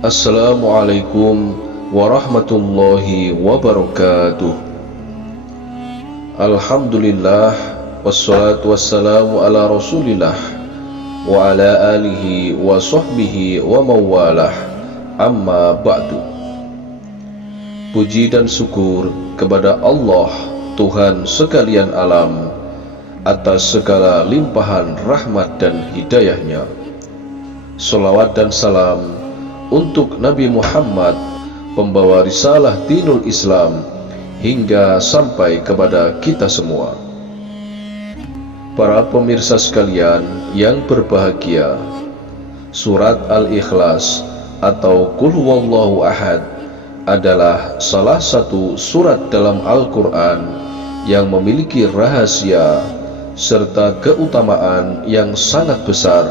Assalamualaikum warahmatullahi wabarakatuh. Alhamdulillah, wassalatu wassalamu ala rasulillah wa ala alihi wa sahbihi wa mawalah, amma ba'du. Puji dan syukur kepada Allah, Tuhan sekalian alam, atas segala limpahan rahmat dan hidayahnya. Salawat dan salam untuk Nabi Muhammad, pembawa risalah dinul Islam, hingga sampai kepada kita semua. Para pemirsa sekalian yang berbahagia, surat Al-Ikhlas atau Qul Huwallahu Ahad adalah salah satu surat dalam Al-Quran yang memiliki rahasia serta keutamaan yang sangat besar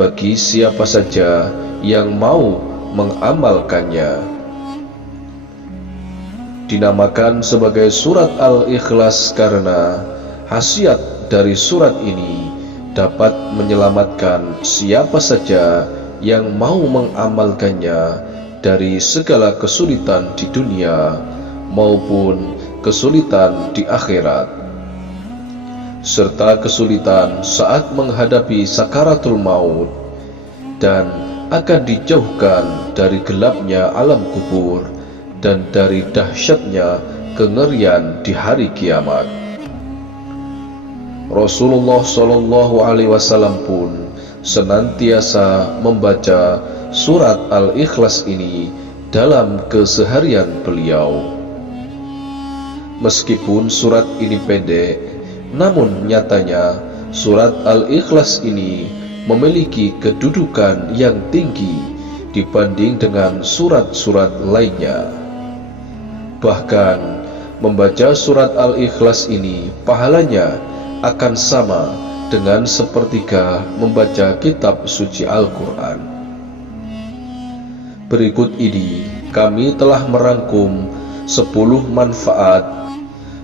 bagi siapa saja yang mau mengamalkannya. Dinamakan sebagai surat Al-Ikhlas karena khasiat dari surat ini dapat menyelamatkan siapa saja yang mau mengamalkannya dari segala kesulitan di dunia maupun kesulitan di akhirat, serta kesulitan saat menghadapi sakaratul maut, dan akan dijauhkan dari gelapnya alam kubur dan dari dahsyatnya kengerian di hari kiamat. Rasulullah SAW pun senantiasa membaca surat Al-Ikhlas ini dalam keseharian beliau. Meskipun surat ini pendek, namun nyatanya surat Al-Ikhlas ini memiliki kedudukan yang tinggi dibanding dengan surat-surat lainnya. Bahkan membaca surat Al-Ikhlas ini pahalanya akan sama dengan sepertiga membaca kitab suci Al-Quran. Berikut ini kami telah merangkum 10 manfaat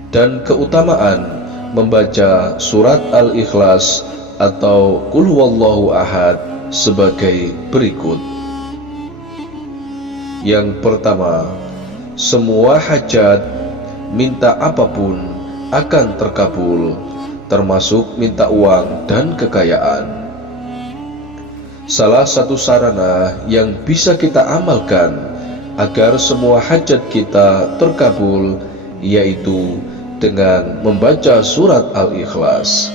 dan keutamaan membaca surat Al-Ikhlas atau Qul Huwallahu Ahad sebagai berikut. Yang pertama, semua hajat, minta apapun akan terkabul, termasuk minta uang dan kekayaan. Salah satu sarana yang bisa kita amalkan agar semua hajat kita terkabul yaitu dengan membaca surat Al-Ikhlas.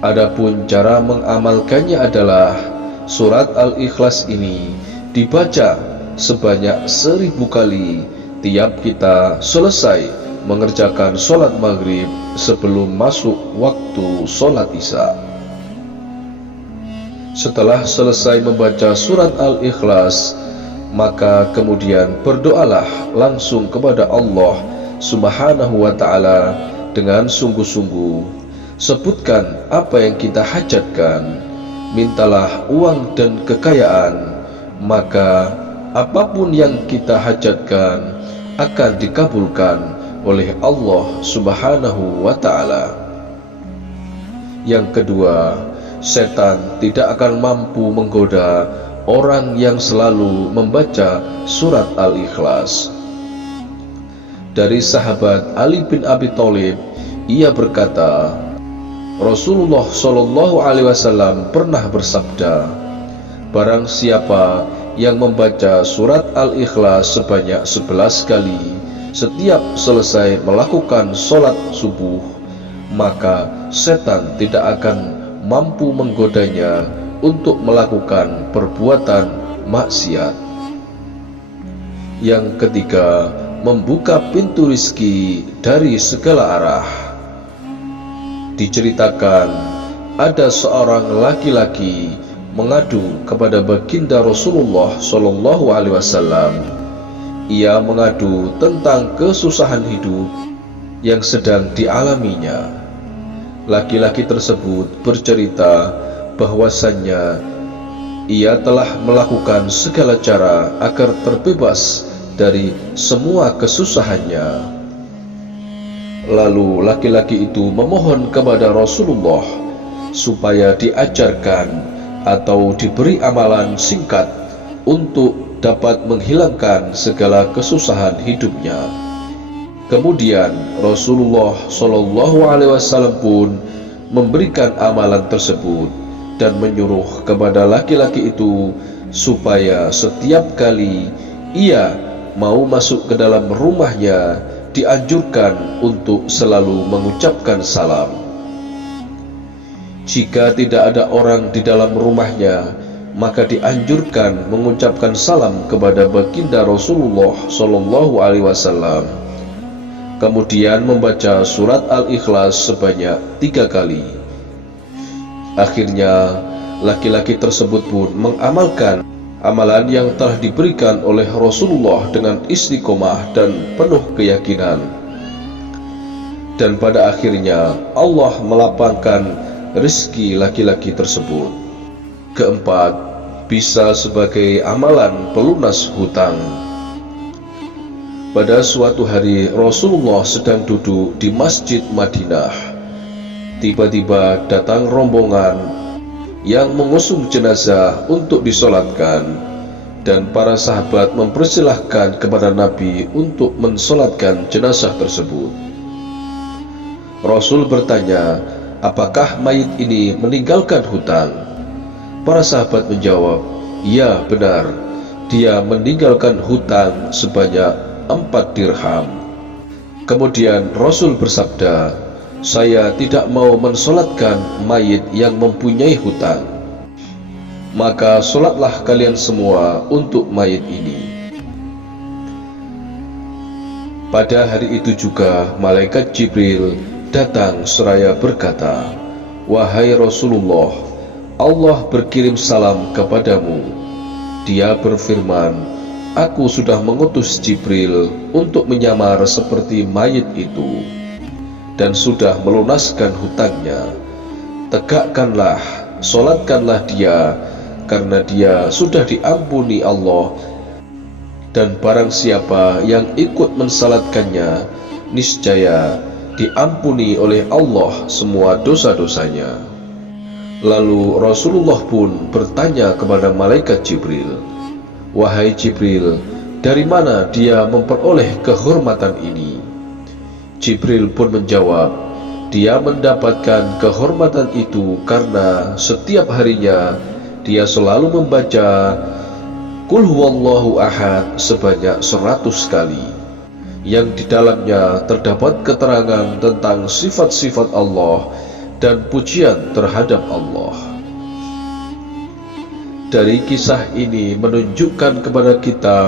Adapun cara mengamalkannya adalah surat Al-Ikhlas ini dibaca sebanyak 1000 kali tiap kita selesai mengerjakan sholat maghrib sebelum masuk waktu sholat isya. Setelah selesai membaca surat Al-Ikhlas, maka kemudian berdoalah langsung kepada Allah Subhanahu wa ta'ala dengan sungguh-sungguh. Sebutkan apa yang kita hajatkan, mintalah uang dan kekayaan, maka apapun yang kita hajatkan akan dikabulkan oleh Allah Subhanahu wa ta'ala. Yang kedua, setan tidak akan mampu menggoda orang yang selalu membaca surat Al-Ikhlas. Dari sahabat Ali bin Abi Thalib, ia berkata, Rasulullah SAW pernah bersabda, barang siapa yang membaca surat Al-Ikhlas sebanyak 11 kali setiap selesai melakukan sholat subuh, maka setan tidak akan mampu menggodanya untuk melakukan perbuatan maksiat. Yang ketiga, membuka pintu rizki dari segala arah. Diceritakan ada seorang laki-laki mengadu kepada baginda Rasulullah SAW. Ia mengadu tentang kesusahan hidup yang sedang dialaminya. Laki-laki tersebut bercerita bahwasannya ia telah melakukan segala cara agar terbebas dari semua kesusahannya. Lalu laki-laki itu memohon kepada Rasulullah supaya diajarkan atau diberi amalan singkat untuk dapat menghilangkan segala kesusahan hidupnya. Kemudian Rasulullah SAW pun memberikan amalan tersebut dan menyuruh kepada laki-laki itu supaya setiap kali ia mau masuk ke dalam rumahnya dianjurkan untuk selalu mengucapkan salam. Jika tidak ada orang di dalam rumahnya, maka dianjurkan mengucapkan salam kepada baginda Rasulullah SAW. Kemudian membaca surat Al-Ikhlas sebanyak 3 kali. Akhirnya laki-laki tersebut pun mengamalkan amalan yang telah diberikan oleh Rasulullah dengan istiqomah dan penuh keyakinan. Dan pada akhirnya Allah melapangkan rezeki laki-laki tersebut. Keempat, bisa sebagai amalan pelunas hutang. Pada suatu hari Rasulullah sedang duduk di Masjid Madinah. Tiba-tiba datang rombongan yang mengusung jenazah untuk disolatkan, dan para sahabat mempersilahkan kepada Nabi untuk mensolatkan jenazah tersebut. Rasul bertanya, apakah mayit ini meninggalkan hutang? Para sahabat menjawab, ya benar, dia meninggalkan hutang sebanyak 4 dirham. Kemudian Rasul bersabda, saya tidak mau mensolatkan mayit yang mempunyai hutang. Maka solatlah kalian semua untuk mayit ini. Pada hari itu juga malaikat Jibril datang seraya berkata, wahai Rasulullah, Allah berkirim salam kepadamu. Dia berfirman, aku sudah mengutus Jibril untuk menyamar seperti mayit itu dan sudah melunaskan hutangnya. Tegakkanlah, solatkanlah dia, karena dia sudah diampuni Allah, dan barang siapa yang ikut mensalatkannya, niscaya diampuni oleh Allah semua dosa-dosanya. Lalu Rasulullah pun bertanya kepada malaikat Jibril, wahai Jibril, dari mana dia memperoleh kehormatan ini? Jibril pun menjawab, dia mendapatkan kehormatan itu karena setiap harinya dia selalu membaca Qul huwallahu ahad sebanyak 100 kali, yang di dalamnya terdapat keterangan tentang sifat-sifat Allah dan pujian terhadap Allah. Dari kisah ini menunjukkan kepada kita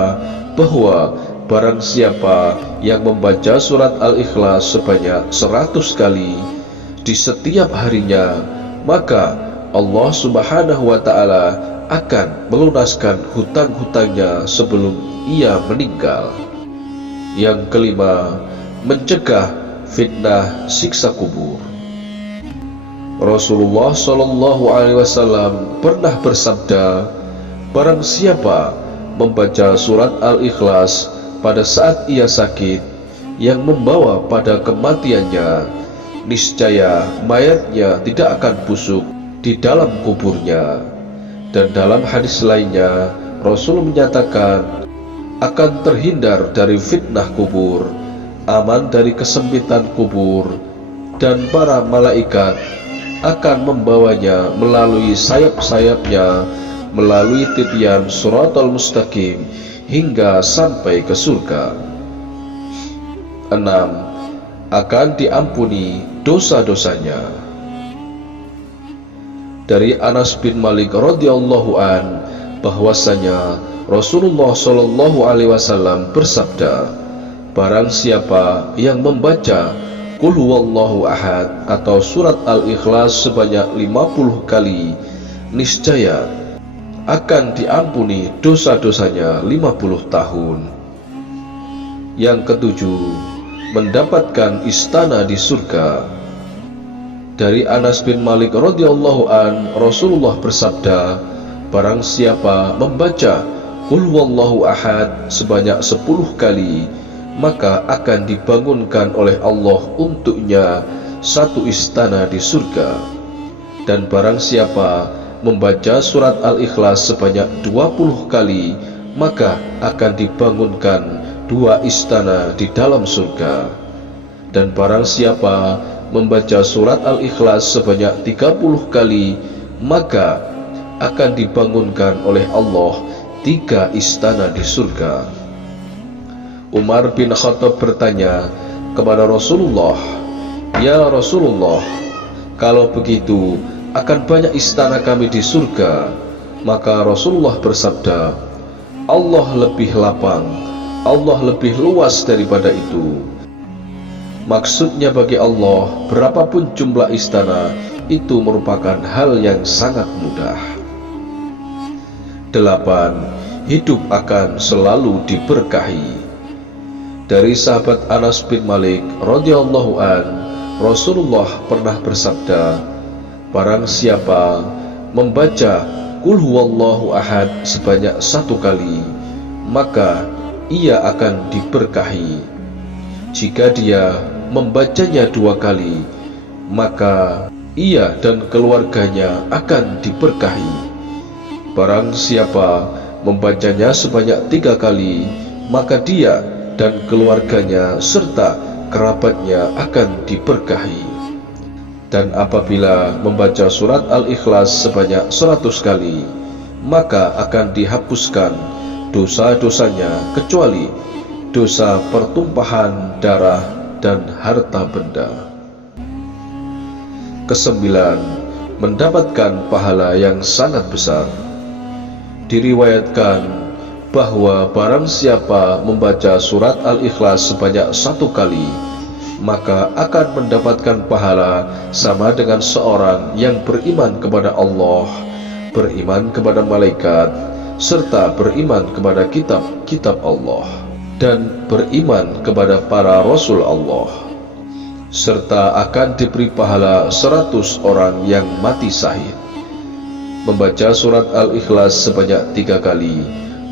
bahwa barang siapa yang membaca surat Al-Ikhlas sebanyak 100 kali di setiap harinya, maka Allah Subhanahu wa Ta'ala akan melunaskan hutang-hutangnya sebelum ia meninggal. Yang kelima, mencegah fitnah siksa kubur. Rasulullah SAW pernah bersabda, barang siapa membaca surat Al-Ikhlas pada saat ia sakit yang membawa pada kematiannya, niscaya mayatnya tidak akan busuk di dalam kuburnya. Dan dalam hadis lainnya, Rasul menyatakan akan terhindar dari fitnah kubur, aman dari kesempitan kubur, dan para malaikat akan membawanya melalui sayap-sayapnya, melalui titian Shiratal Mustaqim hingga sampai ke surga. 6. Akan diampuni dosa-dosanya. Dari Anas bin Malik radhiyallahu an bahwasanya Rasulullah SAW bersabda, barang siapa yang membaca Qul huwallahu ahad atau surat Al-Ikhlas sebanyak 50 kali, niscaya akan diampuni dosa-dosanya 50 tahun. Yang ketujuh, mendapatkan istana di surga. Dari Anas bin Malik radhiyallahu an, Rasulullah bersabda, barang siapa membaca Qul huwallahu ahad sebanyak 10 kali, maka akan dibangunkan oleh Allah untuknya satu istana di surga. Dan barang siapa membaca surat Al-Ikhlas sebanyak 20 kali, maka akan dibangunkan 2 istana di dalam surga. Dan barang siapa membaca surat Al-Ikhlas sebanyak 30 kali, maka akan dibangunkan oleh Allah 3 istana di surga. Umar bin Khattab bertanya kepada Rasulullah, "Ya Rasulullah, kalau begitu akan banyak istana kami di surga." Maka Rasulullah bersabda, "Allah lebih lapang, Allah lebih luas daripada itu." Maksudnya bagi Allah, berapapun jumlah istana itu merupakan hal yang sangat mudah. 8. Hidup akan selalu diberkahi. Dari sahabat Anas bin Malik radhiyallahu an, Rasulullah pernah bersabda, barang siapa membaca Qul huwallahu ahad sebanyak 1 kali, maka ia akan diberkahi. Jika dia membacanya 2 kali, maka ia dan keluarganya akan diberkahi. Barang siapa membacanya sebanyak 3 kali, maka dia dan keluarganya serta kerabatnya akan diberkahi. Dan apabila membaca surat Al-Ikhlas sebanyak 100 kali, maka akan dihapuskan dosa-dosanya kecuali dosa pertumpahan darah dan harta benda. 9. Mendapatkan pahala yang sangat besar. Diriwayatkan bahwa barang siapa membaca surat Al-Ikhlas sebanyak 1 kali, maka akan mendapatkan pahala sama dengan seorang yang beriman kepada Allah, beriman kepada malaikat, serta beriman kepada kitab-kitab Allah, dan beriman kepada para rasul Allah, serta akan diberi pahala 100 orang yang mati syahid. Membaca surat Al-Ikhlas sebanyak 3 kali,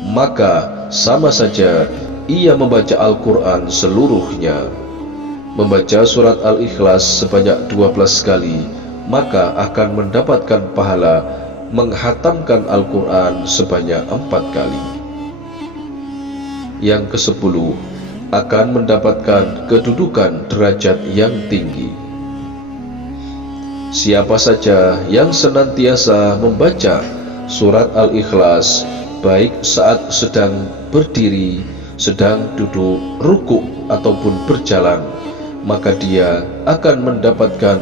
maka sama saja ia membaca Al-Quran seluruhnya. Membaca surat Al-Ikhlas sebanyak 12 kali, maka akan mendapatkan pahala menghatamkan Al-Quran sebanyak 4 kali. Yang ke-10, akan mendapatkan kedudukan derajat yang tinggi. Siapa saja yang senantiasa membaca surat Al-Ikhlas, baik saat sedang berdiri, sedang duduk, rukuk, ataupun berjalan, maka dia akan mendapatkan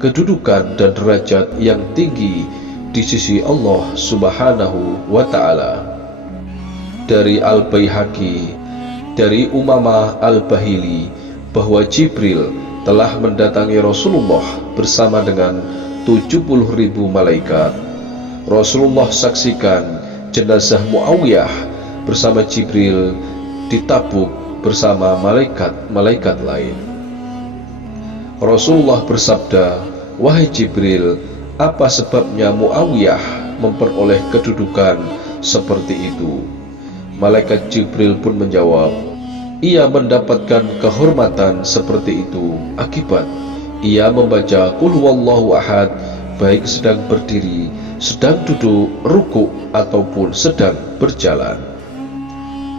kedudukan dan derajat yang tinggi di sisi Allah Subhanahu wa Ta'ala. Dari Al-Baihaqi, dari Umamah Al-Bahili, bahwa Jibril telah mendatangi Rasulullah bersama dengan 70.000 malaikat. Rasulullah saksikan jenazah Muawiyah bersama Jibril ditabuk bersama malaikat-malaikat lain. Rasulullah bersabda, "Wahai Jibril, apa sebabnya Muawiyah memperoleh kedudukan seperti itu?" Malaikat Jibril pun menjawab, "Ia mendapatkan kehormatan seperti itu akibat ia membaca Qul huwallahu ahad, baik sedang berdiri, sedang duduk, rukuk, ataupun sedang berjalan."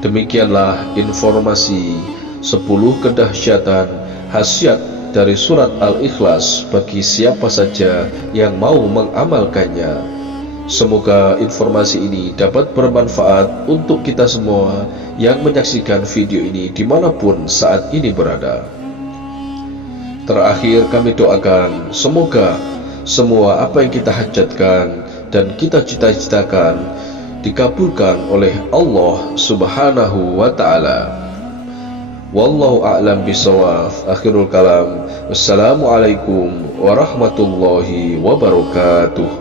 Demikianlah informasi 10 kedahsyatan khasiat dari surat Al-Ikhlas bagi siapa saja yang mau mengamalkannya. Semoga informasi ini dapat bermanfaat untuk kita semua yang menyaksikan video ini dimanapun saat ini berada. Terakhir kami doakan semoga semua apa yang kita hajatkan dan kita cita-citakan dikabulkan oleh Allah Subhanahu wa Ta'ala. Wallahu a'lam bishawab. Akhirul kalam. Wassalamualaikum warahmatullahi wabarakatuh.